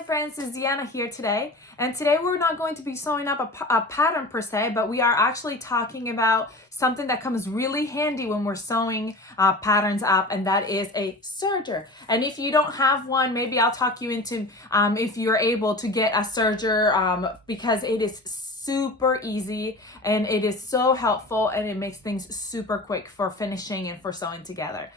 Hi friends, it's Deanna here today, and today we're not going to be sewing up a pattern per se, but we are actually talking about something that comes really handy when we're sewing patterns up, and that is a serger. And if you don't have one, maybe I'll talk you into if you're able to get a serger because it is super easy and it is so helpful, and it makes things super quick for finishing and for sewing together.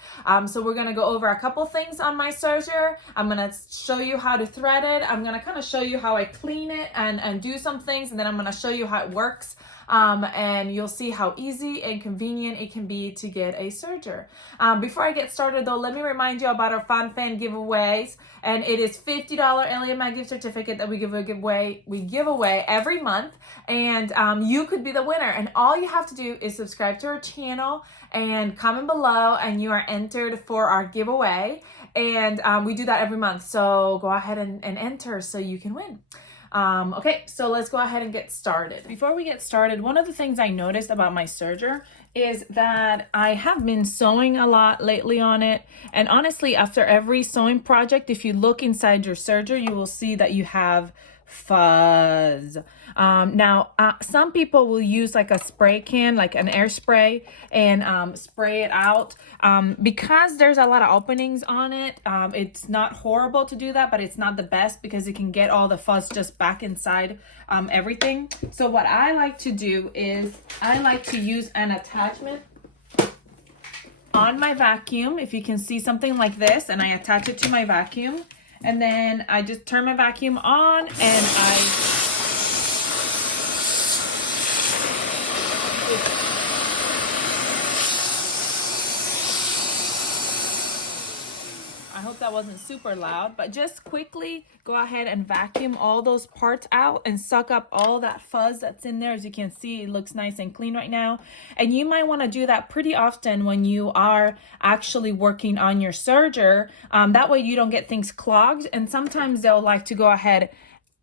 So we're going to go over a couple things on my serger. I'm going to show you how to thread it. I'm going to kind of show you how I clean it and do some things, and then I'm going to show you how it works. And you'll see how easy and convenient it can be to get a serger. Before I get started though, let me remind you about our Fan giveaways, and it is $50 Ellie and my gift certificate that we give away every month, and you could be the winner, and all you have to do is subscribe to our channel and comment below, and you are entered for our giveaway. And we do that every month, so go ahead and enter so you can win. Okay, so let's go ahead and get started. Before we get started, one of the things I noticed about my serger is that I have been sewing a lot lately on it. And honestly, after every sewing project, if you look inside your serger, you will see that you have fuzz. Now, some people will use like a spray can, like an air spray, and spray it out. Because there's a lot of openings on it, it's not horrible to do that, but it's not the best because it can get all the fuzz just back inside everything. So what I like to do is I like to use an attachment on my vacuum. If you can see something like this, and I attach it to my vacuum, and then I just turn my vacuum on, and I hope that wasn't super loud, but just quickly go ahead and vacuum all those parts out and suck up all that fuzz that's in there. As you can see, it looks nice and clean right now. And you might want to do that pretty often when you are actually working on your serger. That way you don't get things clogged, and sometimes they'll like to go ahead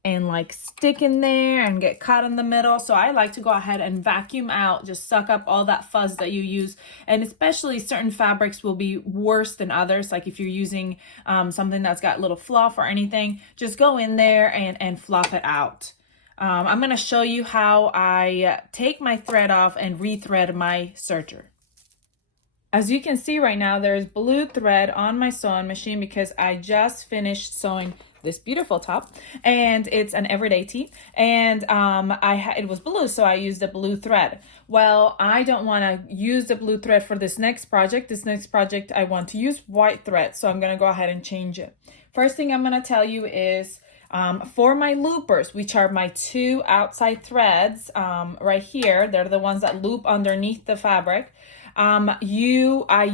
and like stick in there and get caught in the middle. So I like to go ahead and vacuum out, just suck up all that fuzz that you use. And especially certain fabrics will be worse than others. Like if you're using something that's got little fluff or anything, just go in there and fluff it out. I'm going to show you how I take my thread off and rethread my serger. As you can see right now, there's blue thread on my sewing machine because I just finished sewing this beautiful top, and it's an everyday tee, and it was blue, so I used a blue thread. Well, I don't want to use the blue thread for this next project. I want to use white thread, so I'm going to go ahead and change it. First thing I'm going to tell you is for my loopers, which are my two outside threads right here, they're the ones that loop underneath the fabric. I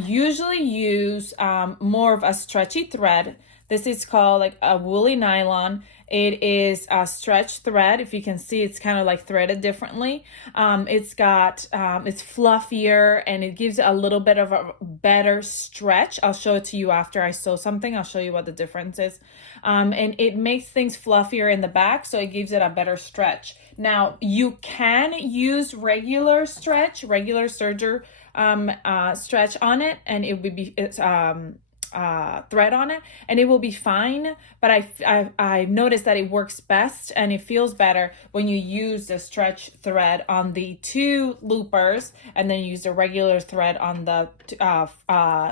usually use more of a stretchy thread. This is called like a woolly nylon. It is a stretch thread. If you can see, it's kind of like threaded differently. It's fluffier, and it gives it a little bit of a better stretch. I'll show it to you after I sew something. I'll show you what the difference is. And it makes things fluffier in the back, so it gives it a better stretch. Now, you can use regular serger stretch on it, and it would be thread on it, and it will be fine. But I noticed that it works best and it feels better when you use the stretch thread on the two loopers and then use the regular thread on the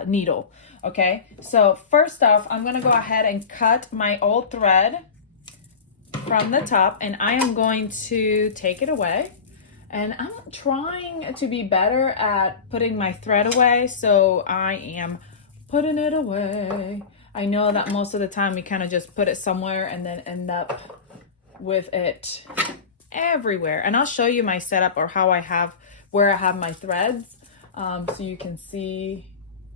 needle. Okay, so first off, I'm gonna go ahead and cut my old thread from the top, and I am going to take it away. And I'm trying to be better at putting my thread away, so I am putting it away. I know that most of the time we kind of just put it somewhere and then end up with it everywhere. And I'll show you my setup, or where I have my threads, so you can see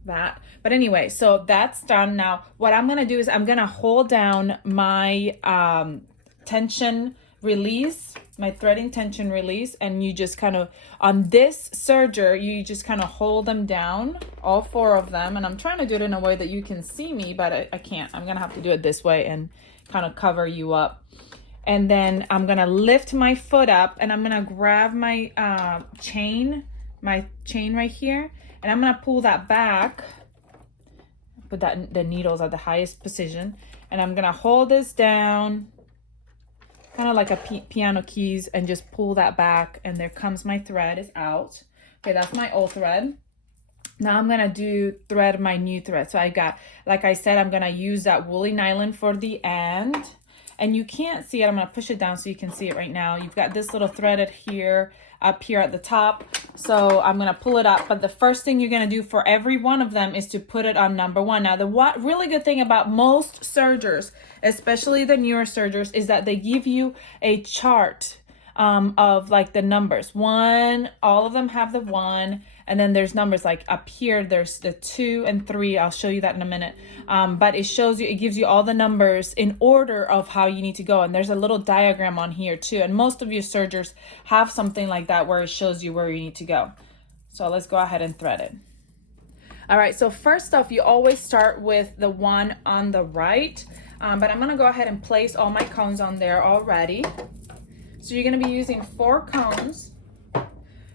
that. But anyway, so that's done. Now what I'm gonna do is I'm gonna hold down my tension release, my threading tension release, and you just kind of, on this serger, you just kind of hold them down, all four of them. And I'm trying to do it in a way that you can see me, but I can't. I'm gonna have to do it this way and kind of cover you up. And then I'm gonna lift my foot up, and I'm gonna grab my chain right here, and I'm gonna pull that back, put the needles at the highest position, And I'm gonna hold this down, kind of like a piano keys, and just pull that back, and there comes my thread is out. Okay, that's my old thread. Now I'm gonna thread my new thread. So I got, like I said, I'm gonna use that woolly nylon for the end. And you can't see it, I'm gonna push it down so you can see it right now. You've got this little threaded here, up here at the top. So I'm gonna pull it up, but the first thing you're gonna do for every one of them is to put it on number one. Now the really good thing about most sergers, especially the newer sergers, is that they give you a chart of like the numbers. One, all of them have the one, and then there's numbers like up here, there's the 2 and 3. I'll show you that in a minute. But it shows you, it gives you all the numbers in order of how you need to go. And there's a little diagram on here too. And most of your sergers have something like that where it shows you where you need to go. So let's go ahead and thread it. All right, so first off, you always start with the one on the right. But I'm gonna go ahead and place all my cones on there already. So you're gonna be using 4 cones.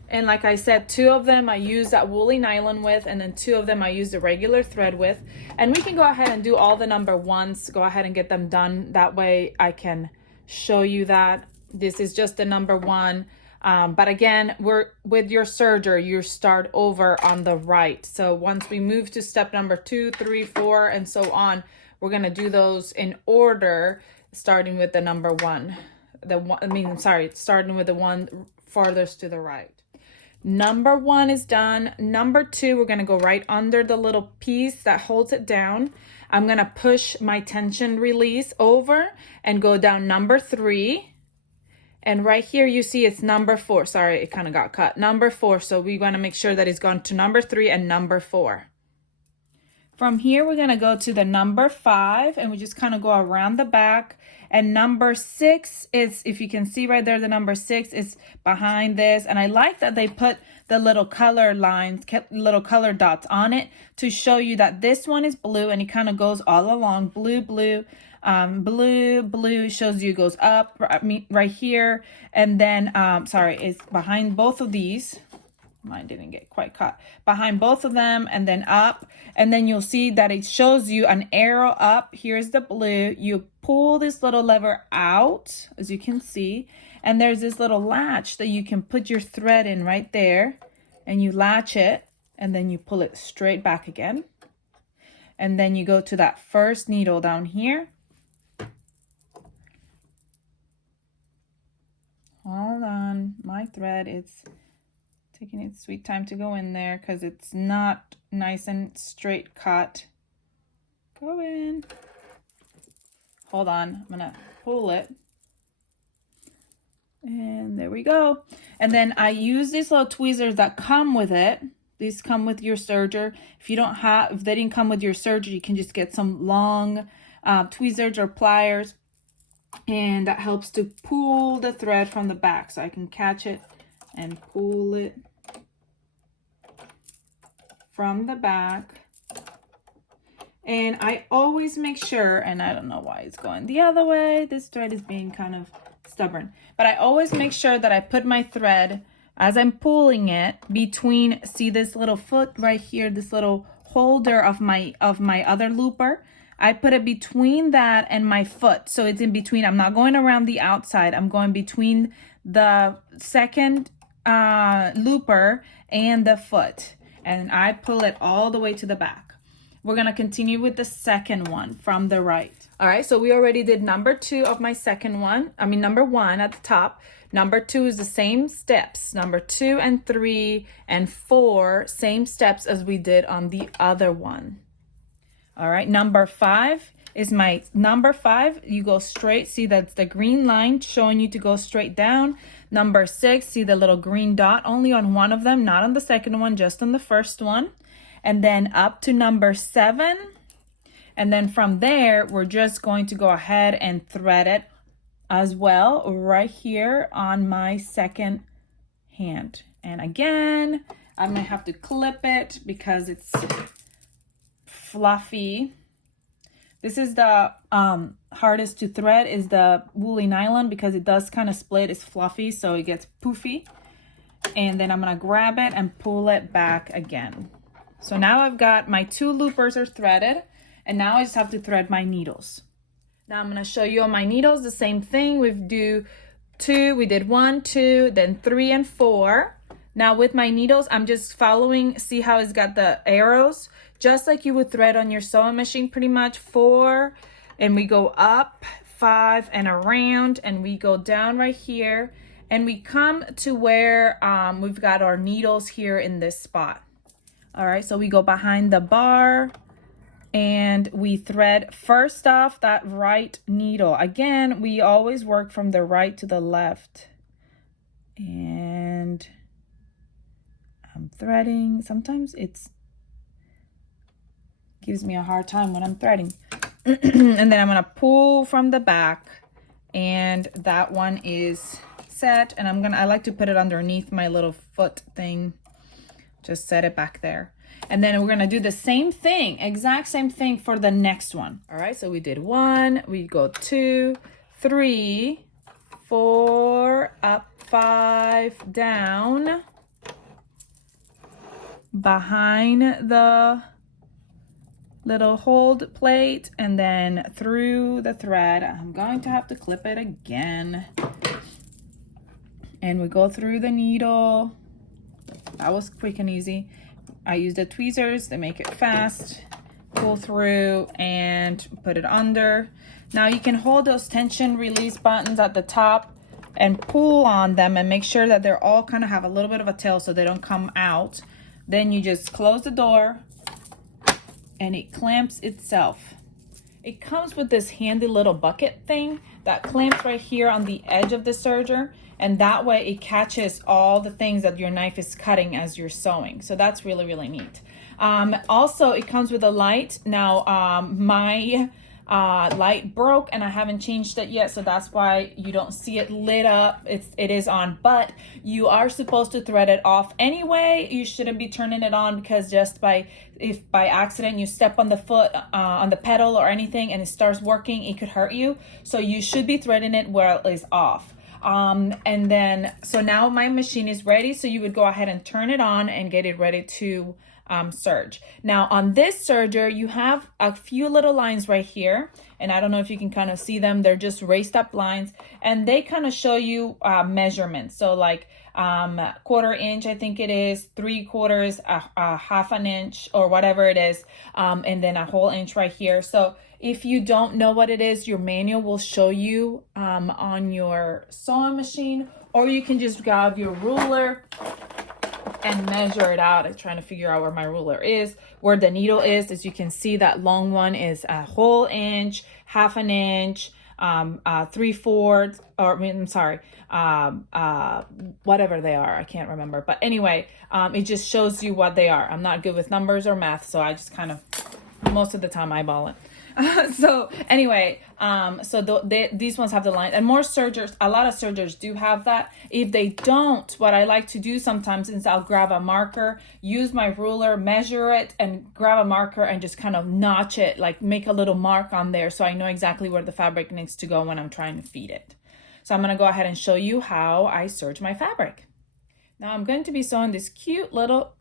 And like I said, 2 of them I use that woolly nylon with, and then 2 of them I use the regular thread with. And we can go ahead and do all the number ones, go ahead and get them done. That way I can show you that. This is just the number 1. But again, with your serger, you start over on the right. So once we move to step number 2, 3, 4, and so on, we're gonna do those in order, starting with the number 1. Starting with the one farthest to the right. Number 1 is done. Number 2, we're gonna go right under the little piece that holds it down. I'm gonna push my tension release over and go down number 3. And right here you see it's number 4. Sorry, it kind of got cut. Number 4, so we wanna make sure that it's gone to number 3 and number 4. From here, we're gonna go to the number 5, and we just kind of go around the back. And number 6 is, if you can see right there, the number 6 is behind this. And I like that they put the little color lines, little color dots on it to show you that this one is blue, and it kind of goes all along. Blue, blue, blue, blue, shows you it goes up right here. And then, it's behind both of these. Mine didn't get quite caught. Behind both of them, and then up. And then you'll see that it shows you an arrow up. Here's the blue. You pull this little lever out, as you can see. And there's this little latch that you can put your thread in right there. And you latch it, and then you pull it straight back again. And then you go to that first needle down here. Hold on, my thread is taking its sweet time to go in there because it's not nice and straight cut. Go in. Hold on, I'm gonna pull it. And there we go. And then I use these little tweezers that come with it. These come with your serger. If they didn't come with your serger, you can just get some long tweezers or pliers. And that helps to pull the thread from the back. So I can catch it and pull it from the back. And I always make sure, and I don't know why it's going the other way. This thread is being kind of stubborn. But I always make sure that I put my thread, as I'm pulling it, between, see this little foot right here, this little holder of my other looper. I put it between that and my foot. So it's in between. I'm not going around the outside. I'm going between the second looper and the foot. And I pull it all the way to the back. We're going to continue with the second one from the right. All right, so we already did number 2 of my second one. Number 1 at the top. Number 2 is the same steps. Number 2 and 3 and 4, same steps as we did on the other one. All right, number 5 is my number 5. You go straight. See, that's the green line showing you to go straight down. Number 6, see the little green dot only on one of them, not on the second one, just on the first one. And then up to number 7. And then from there, we're just going to go ahead and thread it as well right here on my second hand. And again, I'm gonna have to clip it because it's fluffy. This is the hardest to thread, is the woolly nylon, because it does kind of split. It's fluffy, so it gets poofy. And then I'm gonna grab it and pull it back again. So now I've got my 2 loopers are threaded, and now I just have to thread my needles. Now I'm gonna show you on my needles the same thing. We did 1, 2, then 3 and 4. Now with my needles, I'm just following, see how it's got the arrows? Just like you would thread on your sewing machine pretty much. 4, and we go up, 5 and around, and we go down right here, and we come to where we've got our needles here in this spot. All right, so we go behind the bar, and we thread first off that right needle. Again, we always work from the right to the left. And I'm threading. Sometimes it's gives me a hard time when I'm threading. And then I'm gonna pull from the back, and that one is set. And I like to put it underneath my little foot thing. Just set it back there. And then we're gonna do the same thing, exact same thing for the next one. All right, so we did 1, we go 2, 3, 4, up, 5, down, behind the little hold plate, and then through the thread. I'm going to have to clip it again. And we go through the needle. That was quick and easy. I use the tweezers to make it fast. Pull through and put it under. Now you can hold those tension release buttons at the top and pull on them and make sure that they're all kind of have a little bit of a tail so they don't come out. Then you just close the door and it clamps itself. It comes with this handy little bucket thing that clamps right here on the edge of the serger, and that way it catches all the things that your knife is cutting as you're sewing. So that's really, really neat. Also, it comes with a light. Now, my light broke and I haven't changed it yet, so that's why you don't see it lit up. It is on, but you are supposed to thread it off anyway. You shouldn't be turning it on, because just if by accident you step on the foot on the pedal or anything and it starts working, it could hurt you. So you should be threading it where it is off. And then so now my machine is ready, so you would go ahead and turn it on and get it ready to serge. Now on this serger, you have a few little lines right here, and I don't know if you can kind of see them. They're just raised up lines, and they kind of show you measurements. So like 1/4 inch, I think it is, 3/4, a 1/2 inch, or whatever it is, and then a whole inch right here. So if you don't know what it is, your manual will show you on your sewing machine, or you can just grab your ruler and measure it out. I'm trying to figure out where my ruler is, where the needle is. As you can see, that long one is a whole inch, 1/2 inch, 3/4, or I'm sorry, whatever they are, I can't remember. But anyway, it just shows you what they are. I'm not good with numbers or math, so I just kind of, most of the time, eyeball it. So anyway, these ones have the line, and more sergers, a lot of sergers do have that. If they don't, what I like to do sometimes is I'll grab a marker, use my ruler, measure it, and grab a marker and just kind of notch it, like make a little mark on there, so I know exactly where the fabric needs to go when I'm trying to feed it. So I'm going to go ahead and show you how I serge my fabric. Now I'm going to be sewing this cute little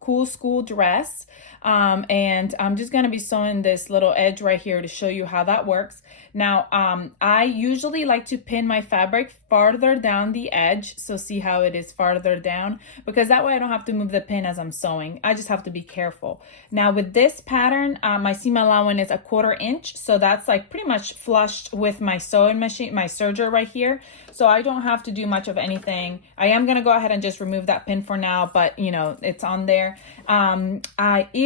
cool school dress, and I'm just going to be sewing this little edge right here to show you how that works. Now I usually like to pin my fabric farther down the edge, so see how it is farther down, because that way I don't have to move the pin as I'm sewing. I just have to be careful. Now with this pattern, my seam allowance is a 1/4 inch, so that's like pretty much flushed with my sewing machine, my serger right here, so I don't have to do much of anything. I am going to go ahead and just remove that pin for now, but you know, it's on there.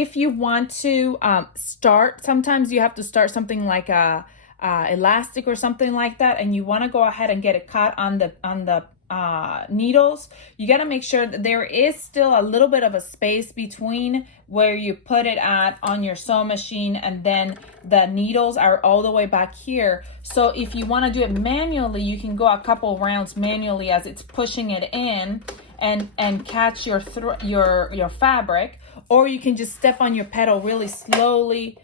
If you want to start, sometimes you have to start something like a elastic or something like that, and you want to go ahead and get it caught on the needles. You got to make sure that there is still a little bit of a space between where you put it at on your sewing machine and then the needles are all the way back here. So if you want to do it manually, you can go a couple rounds manually as it's pushing it in and catch your fabric, or you can just step on your pedal really slowly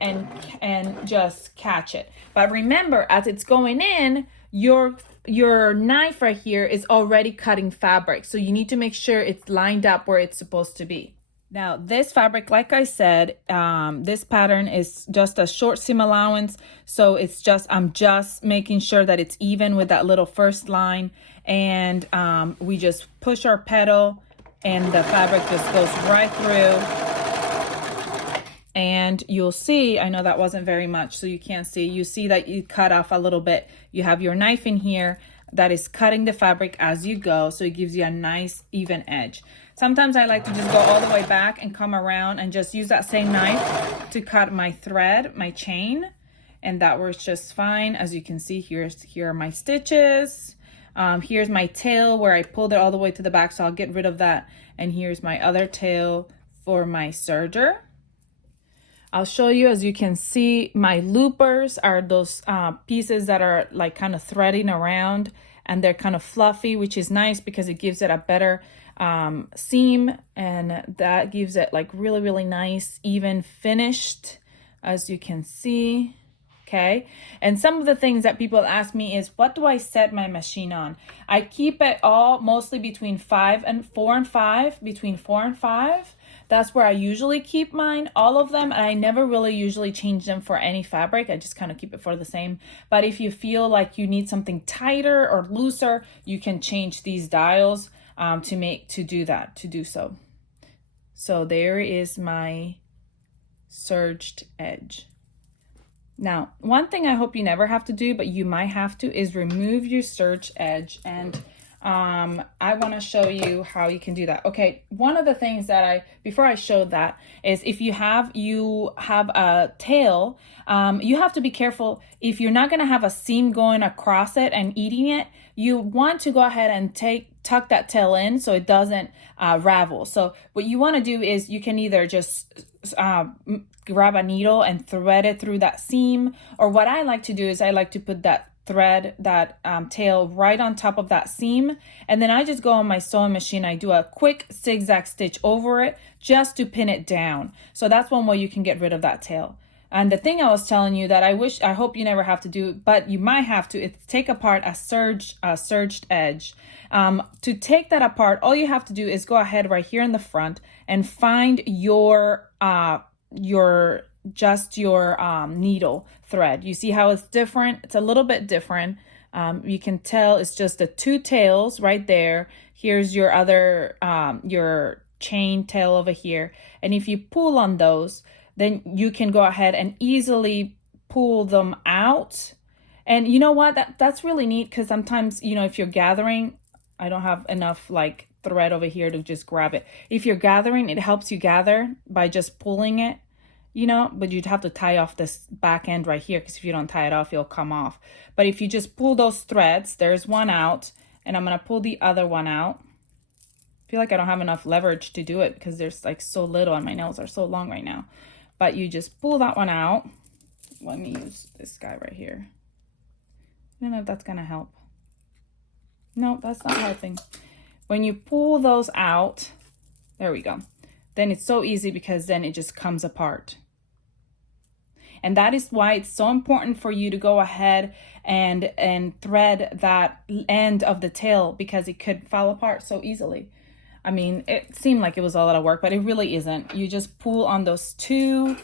and just catch it. But remember, as it's going in, your knife right here is already cutting fabric, so you need to make sure it's lined up where it's supposed to be. Now this fabric, like I said, this pattern is just a short seam allowance. So it's just, I'm just making sure that it's even with that little first line. And we just push our pedal and the fabric just goes right through. And you'll see, I know that wasn't very much, so you can't see. You see that you cut off a little bit. You have your knife in here that is cutting the fabric as you go, so it gives you a nice even edge. Sometimes I like to just go all the way back and come around and just use that same knife to cut my thread, my chain, and that works just fine. As you can see, here are my stitches. Here's my tail where I pulled it all the way to the back, so I'll get rid of that. And here's my other tail for my serger. I'll show you, as you can see, my loopers are those pieces that are like kind of threading around, and they're kind of fluffy, which is nice because it gives it a better seam, and that gives it like really nice even finished, as you can see. Okay, and some of the things that people ask me is, what do I set my machine on? I keep it all mostly between 4 and 5, between 4 and 5. That's where I usually keep mine, all of them, and I never really usually change them for any fabric. I just kind of keep it for the same. But if you feel like you need something tighter or looser, you can change these dials to do so. So there is my serged edge. Now, one thing I hope you never have to do, but you might have to, is remove your serged edge. And I want to show you how you can do that. Okay, one of the things that before I show that, is if you have a tail, you have to be careful. If you're not going to have a seam going across it and eating it, you want to go ahead and tuck that tail in so it doesn't ravel. So what you want to do is you can either just grab a needle and thread it through that seam, or what I like to do is I like to put that tail right on top of that seam, and then I just go on my sewing machine. I do a quick zigzag stitch over it just to pin it down. So that's one way you can get rid of that tail. And the thing I was telling you that I hope you never have to do, but you might have to, is take apart a serged edge. To take that apart, all you have to do is go ahead right here in the front and find your needle thread. You see how it's different? It's a little bit different. You can tell it's just the 2 tails right there. Here's your other your chain tail over here, and if you pull on those, then you can go ahead and easily pull them out. And you know what, that's really neat, because sometimes, you know, if you're gathering, I don't have enough like thread over here to just grab it. If you're gathering, it helps you gather by just pulling it, you know, but you'd have to tie off this back end right here, because if you don't tie it off, it'll come off. But if you just pull those threads, there's one out, and I'm going to pull the other one out. I feel like I don't have enough leverage to do it because there's like so little, and my nails are so long right now. But you just pull that one out. Let me use this guy right here. I don't know if that's going to help. No, that's not helping. When you pull those out, there we go. Then it's so easy, because then it just comes apart. And that is why it's so important for you to go ahead and thread that end of the tail, because it could fall apart so easily. I mean, it seemed like it was a lot of work, but it really isn't. You just pull on those 2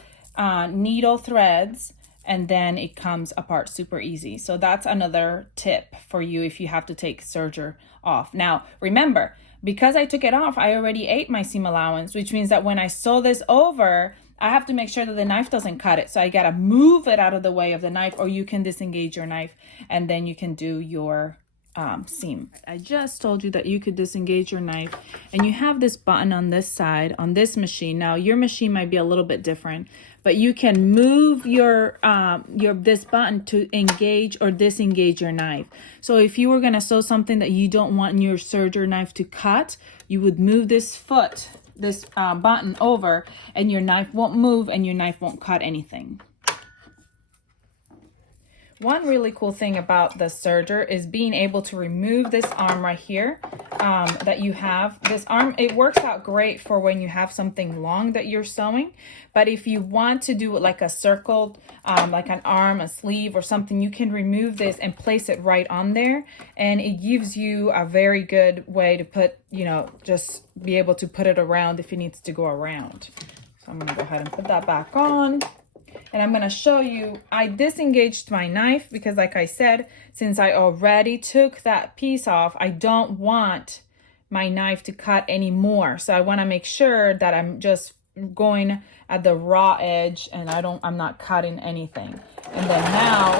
needle threads, and then it comes apart super easy. So that's another tip for you if you have to take serger off. Now, remember, because I took it off, I already ate my seam allowance, which means that when I sew this over, I have to make sure that the knife doesn't cut it. So I got to move it out of the way of the knife, or you can disengage your knife, and then you can do your seam. I just told you that you could disengage your knife, and you have this button on this side on this machine. Now your machine might be a little bit different, but you can move your this button to engage or disengage your knife. So if you were going to sew something that you don't want your serger knife to cut, you would move this button over, and your knife won't move and your knife won't cut anything. one really cool thing about the serger is being able to remove this arm right here that you have. This arm, it works out great for when you have something long that you're sewing. But if you want to do it like a circled, like an arm, a sleeve or something, you can remove this and place it right on there. And it gives you a very good way to put, you know, just be able to put it around if it needs to go around. So I'm gonna go ahead and put that back on. And I'm going to show you, I disengaged my knife because like I said, since I already took that piece off, I don't want my knife to cut anymore. So I want to make sure that I'm just going at the raw edge and I'm not cutting anything. And then now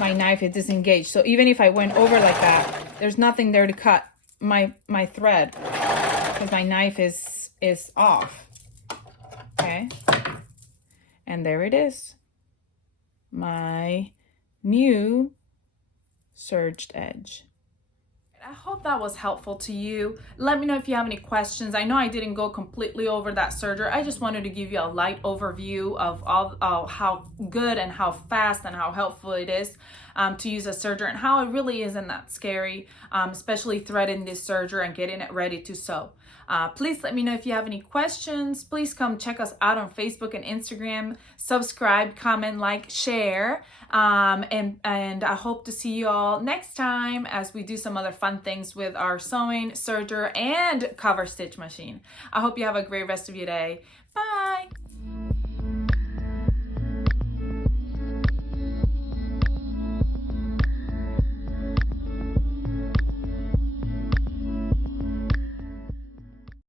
my knife is disengaged. So even if I went over like that, there's nothing there to cut my thread because my knife is off. Okay, and there it is, my new serged edge. I hope that was helpful to you. Let me know if you have any questions. I know I didn't go completely over that serger. I just wanted to give you a light overview of how good and how fast and how helpful it is to use a serger, and how it really isn't that scary, especially threading this serger and getting it ready to sew. Please let me know if you have any questions. Please come check us out on Facebook and Instagram. Subscribe, comment, like, share. And I hope to see you all next time as we do some other fun things with our sewing, serger, and cover stitch machine. I hope you have a great rest of your day. Bye.